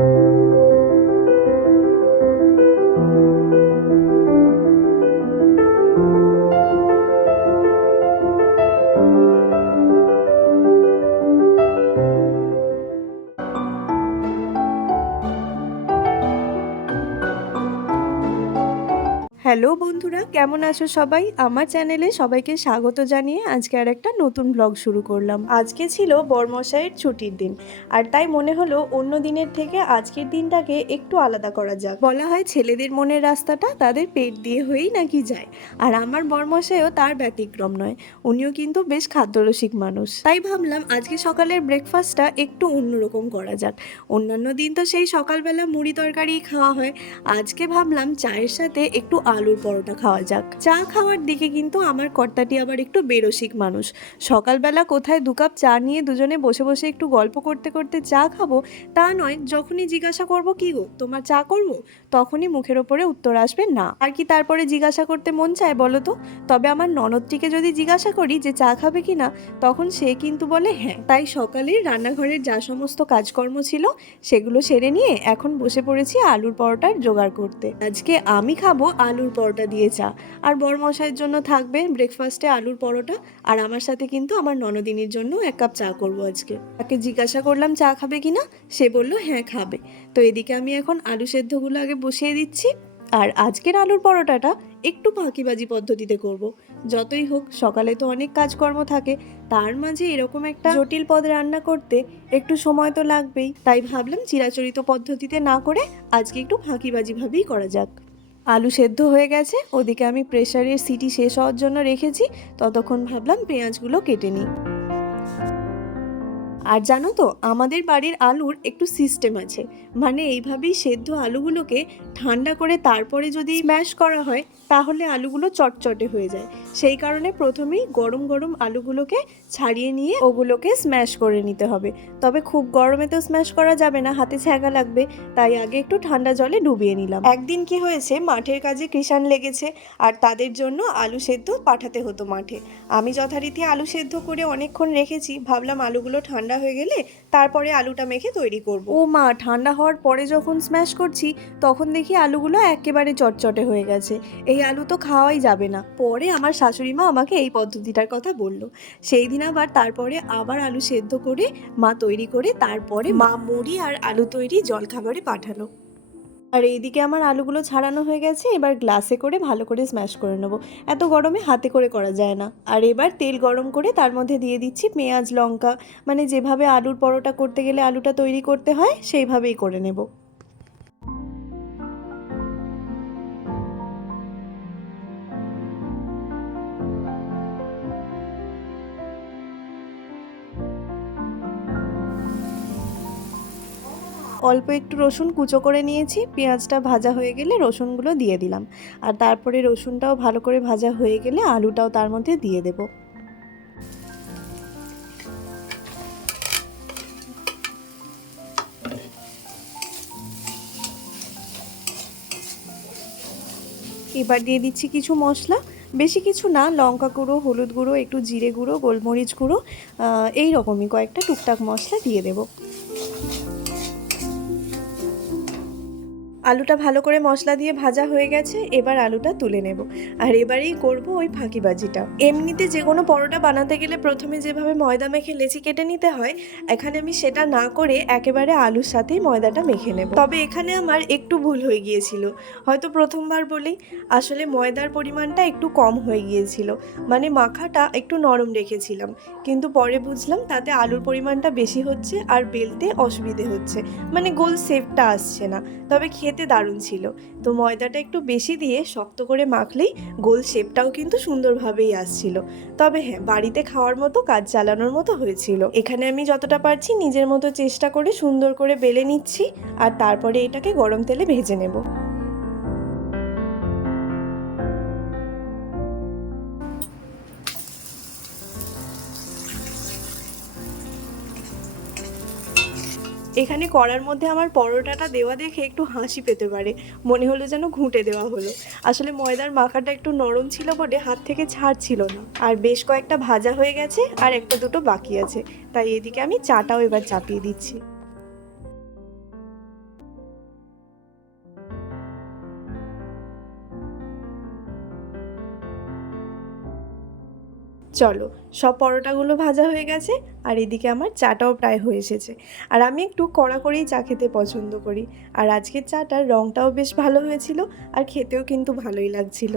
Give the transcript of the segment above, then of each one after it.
thank you hello বন্ধুরা, কেমন আছো সবাই? আমার চ্যানেলে সবাইকে স্বাগত জানিয়ে আজকে আর একটা নতুন ব্লগ শুরু করলাম। আজকে ছিল বর্মশাইয়ের ছুটির দিন, আর তাই মনে হলো অন্য দিনের থেকে আজকের দিনটাকে একটু আলাদা করা যাক। বলা হয় ছেলেদের মনের রাস্তাটা তাদের পেট দিয়ে হয়েই নাকি যায়, আর আমার বর্মশাইও তার ব্যতিক্রম নয়, উনিও কিন্তু বেশ খাদ্যরসিক মানুষ। তাই ভাবলাম আজকে সকালের ব্রেকফাস্টটা একটু অন্যরকম করা যাক। অন্যান্য দিন তো সেই সকালবেলা মুড়ি তরকারি খাওয়া হয়, আজকে ভাবলাম চায়ের সাথে একটু আলুর পরোটা খাওয়া যাক। চা খাওয়ার দিকে কিন্তু আমার কর্তাটি আবার একটু বেরসিক মানুষ। সকালবেলা কোথায় দু কাপ চা নিয়ে দুজনে বসে বসে একটু গল্প করতে করতে চা খাব, তা নয়, যখনই জিজ্ঞাসা করব, কি গো, তোমার চা করব? তখনই মুখের ওপরে উত্তর আসবে, না। আর কি তারপরে জিজ্ঞাসা করতে মন চায় বলো তো? তবে আমার ননদটিকে যদি জিজ্ঞাসা করি যে চা খাবে কি না, তখন সে কিন্তু বলে হ্যাঁ। তাই সকালে রান্নাঘরের যা সমস্ত কাজকর্ম ছিল, সেগুলো সেরে নিয়ে এখন বসে পড়েছি আলুর পরোটার জোগাড় করতে। আজকে আমি খাব আলুর পরোটা দিয়ে চা আর বরমশাইয়ের জন্য থাকবে ব্রেকফাস্টে আলুর পরোটা। আর আমার সাথে কিন্তু আমার ননদিনীর জন্য এক কাপ চা করব আজকে। তাকে জিজ্ঞাসা করলাম, চা খাবে কি না? সে বলল হ্যাঁ খাবে। তো এদিকে আমি এখন আলু সেদ্ধগুলো আগে বসিয়ে দিচ্ছি। আর আজকের আলুর পরোটাটা একটু ফাঁকিবাজি পদ্ধতিতে করব। যতই হোক, সকালে তো অনেক কাজকর্ম থাকে। তার মাঝে এরকম একটা জটিল পদ রান্না করতে একটু সময় তো লাগবেই। তাই ভাবলাম, চিরাচরিত পদ্ধতিতে না করে আজকে একটু ফাঁকিবাজি ভাবেই করা যাক। আলু সেদ্ধ হয়ে গেছে, ওদিকে আমি প্রেশারের সিটি শেষ হওয়ার জন্য রেখেছি, ততক্ষণ ভাবলাম পেঁয়াজগুলো কেটে নিই। আর জানো তো, আমাদের বাড়ির আলুর একটু সিস্টেম আছে। মানে এইভাবেই সেদ্ধ আলুগুলোকে ঠান্ডা করে তারপরে যদি স্ম্যাশ করা হয়, তাহলে আলুগুলো চটচটে হয়ে যায়। সেই কারণে প্রথমেই গরম গরম আলুগুলোকে ছাড়িয়ে নিয়ে ওগুলোকে স্ম্যাশ করে নিতে হবে। তবে খুব গরমে তো স্ম্যাশ করা যাবে না, হাতে ছ্যাঁকা লাগবে। তাই আগে একটু ঠান্ডা জলে ডুবিয়ে নিলাম। একদিন কি হয়েছে, মাঠের কাজে কৃষাণ লেগেছে, আর তাদের জন্য আলু সেদ্ধ পাঠাতে হতো মাঠে। আমি যথারীতি আলু সেদ্ধ করে অনেকক্ষণ রেখেছি, ভাবলাম আলুগুলো ঠান্ডা হয়ে গেলে তারপরে আলুটা মেখে তৈরি করব। ও মা, ঠান্ডা হওয়ার পরে যখন স্ম্যাশ করছি, তখন দেখি আলুগুলো একেবারে চটচটে হয়ে গেছে। এই আলু তো খাওয়াই যাবে না। পরে আমার শাশুড়ি মা আমাকে এই পদ্ধতিটার কথা বলল। সেই দিন আবার তারপরে আবার আলু সেদ্ধ করে মা তৈরি করে তারপরে মা মুড়ি আর আলু তৈরি জলখাবারে পাঠালো। আর এইদিকে আমার আলুগুলো ছাড়ানো হয়ে গেছে, এবার গ্লাসে করে ভালো করে স্ম্যাশ করে নেব। এত গরমে হাতে করে করা যায় না। আর এবার তেল গরম করে তার মধ্যে দিয়ে দিচ্ছি পেঁয়াজ, লঙ্কা মানে যেভাবে আলুর পরোটা করতে গেলে আলুটা তৈরি করতে হয়, সেইভাবেই করে নেব। অল্প একটু রসুন কুচো করে নিয়েছি, পেঁয়াজটা ভাজা হয়ে গেলে রসুনগুলো দিয়ে দিলাম। আর তারপরে রসুনটাও ভালো করে ভাজা হয়ে গেলে আলুটাও তার মধ্যে দিয়ে দেবো। এবার দিয়ে দিচ্ছি কিছু মশলা। বেশি কিছু না, লঙ্কা গুঁড়ো, হলুদ গুঁড়ো, একটু জিরে গুঁড়ো, গোলমরিচ গুঁড়ো এই রকমই কয়েকটা টুকটাক মশলা দিয়ে দেবো। আলুটা ভালো করে মশলা দিয়ে ভাজা হয়ে গেছে, এবার আলুটা তুলে নেব। আর এবারেই করব ওই ফাঁকিবাজিটা। এমনিতে যে কোনো পরোটা বানাতে গেলে প্রথমে যেভাবে ময়দা মেখে লেচি কেটে নিতে হয়, এখানে আমি সেটা না করে একেবারে আলুর সাথেই ময়দাটা মেখে নেব। তবে এখানে আমার একটু ভুল হয়ে গিয়েছিল। হয়তো প্রথমবার বলেই আসলে ময়দার পরিমাণটা একটু কম হয়ে গিয়েছিল। মানে মাখাটা একটু নরম রেখেছিলাম। কিন্তু পরে বুঝলাম তাতে আলুর পরিমাণটা বেশি হচ্ছে আর বেলতে অসুবিধে হচ্ছে। মানে গোল শেপটা আসছে না। তবে খেতে দারুণ ছিল। তো ময়দাটা একটু বেশি দিয়ে শক্ত করে মাখলেই গোল শেপটাও কিন্তু সুন্দরভাবেই আসছিল। তবে হ্যাঁ বাড়িতে খাওয়ার মতো কাজ চালানোর মতো হয়েছিল। এখানে আমি যতটা পারছি নিজের মতো চেষ্টা করে সুন্দর করে বেলে নিচ্ছি আর তারপরে এটাকে গরম তেলে ভেজে নেব। এখানে করার মধ্যে আমার পরোটাটা দেওয়া দেখে একটু হাসি পেতে পারে। মনে হলো যেন ঘুঁটে দেওয়া হলো। আসলে ময়দার মাখাটা একটু নরম ছিল বটে, হাত থেকে ছাড়ছিল না। আর বেশ কয়েকটা ভাজা হয়ে গেছে আর একটা দুটো বাকি আছে। তাই এদিকে আমি চাটাও এবার চাপিয়ে দিচ্ছি। চলো, সব পরোটাগুলো ভাজা হয়ে গেছে আর এদিকে আমার চাটাও প্রায় হয়ে এসেছে। আর আমি একটু কড়া করেই চা খেতে পছন্দ করি। আর আজকের চাটার রঙটাও বেশ ভালো হয়েছিল আর খেতেও কিন্তু ভালোই লাগছিল।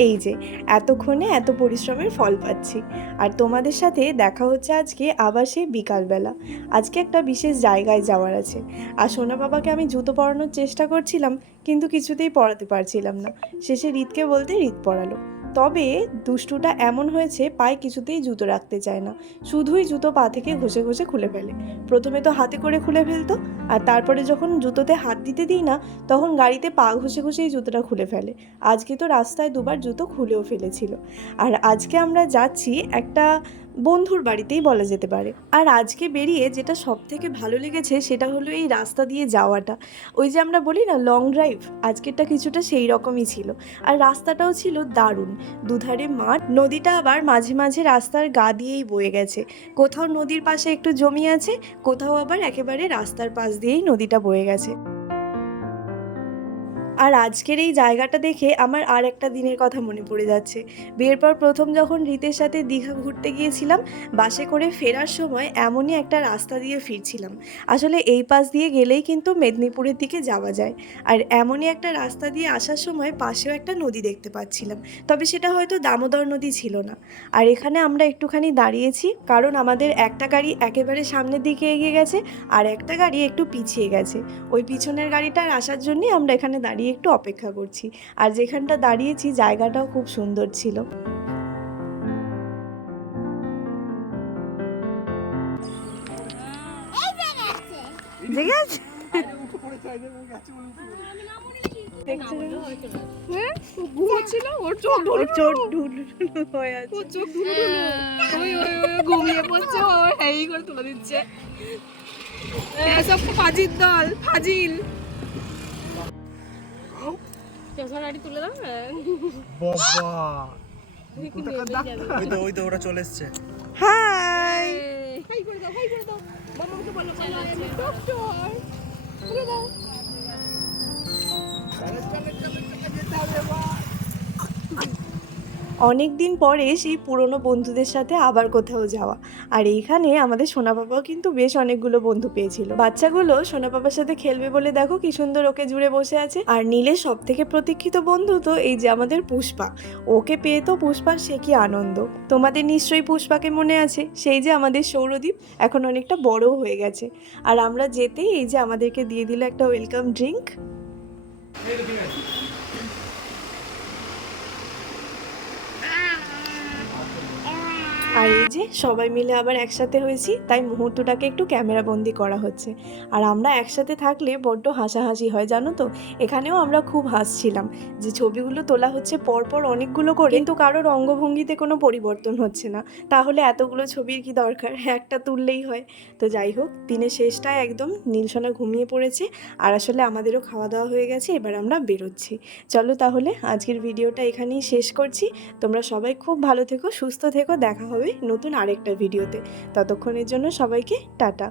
এই যে, এতক্ষণে এত পরিশ্রমের ফল পাচ্ছি। আর তোমাদের সাথে দেখা হচ্ছে আজকে আবার সেই বিকালবেলা। আজকে একটা বিশেষ জায়গায় যাওয়ার আছে। আর সোনা বাবাকে আমি জুতো পরানোর চেষ্টা করছিলাম, কিন্তু কিছুতেই পরাতে পারছিলাম না। শেষে রিতকে বলতে রিত পরালো। তবে দুষ্টুটা এমন হয়েছে, পায়ে কিছুতেই জুতো রাখতে চায় না। শুধুই জুতো পা থেকে ঘষে ঘষে খুলে ফেলে। প্রথমে তো হাতে করে খুলে ফেলতো, আর তারপরে যখন জুতোতে হাত দিতে দিই না, তখন গাড়িতে পা ঘষে ঘষেই জুতোটা খুলে ফেলে। আজকে তো রাস্তায় দুবার জুতো খুলেও ফেলেছিল। আর আজকে আমরা যাচ্ছি একটা বন্ধুর বাড়িতেই বলা যেতে পারে। আর আজকে বেরিয়ে যেটা সব থেকে ভালো লেগেছে সেটা হলো এই রাস্তা দিয়ে যাওয়াটা। ওই যে আমরা বলি না লং ড্রাইভ আজকেরটা কিছুটা সেই রকমই ছিল। আর রাস্তাটাও ছিল দারুণ। দুধারে মাঠ, নদীটা আবার মাঝে মাঝে রাস্তার গা দিয়েই বয়ে গেছে। কোথাও নদীর পাশে একটু জমি আছে, কোথাও আবার একেবারে রাস্তার পাশ দিয়েই নদীটা বয়ে গেছে। আর আজকের এই জায়গাটা দেখে আমার আর একটা দিনের কথা মনে পড়ে যাচ্ছে। বিয়ের পর প্রথম যখন রীতের সাথে দীঘা ঘুরতে গিয়েছিলাম, বাসে করে ফেরার সময় এমনই একটা রাস্তা দিয়ে ফিরছিলাম। আসলে এই পাশ দিয়ে গেলেই কিন্তু মেদিনীপুরের দিকে যাওয়া যায়। আর এমনই একটা রাস্তা দিয়ে আসার সময় পাশেও একটা নদী দেখতে পাচ্ছিলাম। তবে সেটা হয়তো দামোদর নদী ছিল না। আর এখানে আমরা একটুখানি দাঁড়িয়েছি, কারণ আমাদের একটা গাড়ি একেবারে সামনের দিকে এগিয়ে গেছে, আর একটা গাড়ি একটু পিছিয়ে গেছে। ওই পিছনের গাড়িটার আসার জন্যই আমরা এখানে দাঁড়িয়ে একটু অপেক্ষা করছি। আর যেখানটা দাঁড়িয়েছি জায়গাটাও খুব সুন্দর ছিল। ফাজিল দল ফাজিল। চশমাটি তুলে দাও। বাবা। ওই তো ওই তো ওরা চলে এসছে। হাই। হাই করে দাও হাই করে দাও। মামাকে বলো বলো আমি ডক্টর করে দাও। অনেক দিন পরে সেই পুরনো বন্ধুদের সাথে আবার কোথাও যাওয়া। আর এইখানে আমাদের সোনা বাবাও কিন্তু বেশ অনেকগুলো বন্ধু পেয়েছিল। বাচ্চাগুলো সোনা বাবার সাথে খেলবে বলে দেখো কি সুন্দর ওকে জুড়ে বসে আছে। আর নীলের সব থেকে প্রতীক্ষিত বন্ধু তো এই যে আমাদের পুষ্পা। ওকে পেয়ে তো পুষ্পার সে কি আনন্দ। তোমাদের নিশ্চয়ই পুষ্পাকে মনে আছে। সেই যে আমাদের সৌরদীপ এখন অনেকটা বড়ও হয়ে গেছে। আর আমরা যেতেই এই যে আমাদেরকে দিয়ে দিল একটা ওয়েলকাম ড্রিঙ্ক। আর এই যে সবাই মিলে আবার একসাথে হয়েছি, তাই মুহূর্তটাকে একটু ক্যামেরা বন্দি করা হচ্ছে। আর আমরা একসাথে থাকলে বড্ড হাসাহাসি হয়, জানো তো? এখানেও আমরা খুব হাসছিলাম যে ছবিগুলো তোলা হচ্ছে পরপর অনেকগুলো করে। কিন্তু কারোর অঙ্গভঙ্গিতে কোনো পরিবর্তন হচ্ছে না। তাহলে এতগুলো ছবির কি দরকার? একটা তুললেই হয়। তো যাই হোক, দিনের শেষটায় একদম নীলসনা ঘুমিয়ে পড়েছে আর আসলে আমাদেরও খাওয়া দাওয়া হয়ে গেছে, এবার আমরা বেরোচ্ছি। চলো তাহলে আজকের ভিডিওটা এখানেই শেষ করছি। তোমরা সবাই খুব ভালো থেকো, সুস্থ থেকো, দেখা নতুন আরেকটা ভিডিওতে। ততক্ষণের জন্য সবাইকে টাটা।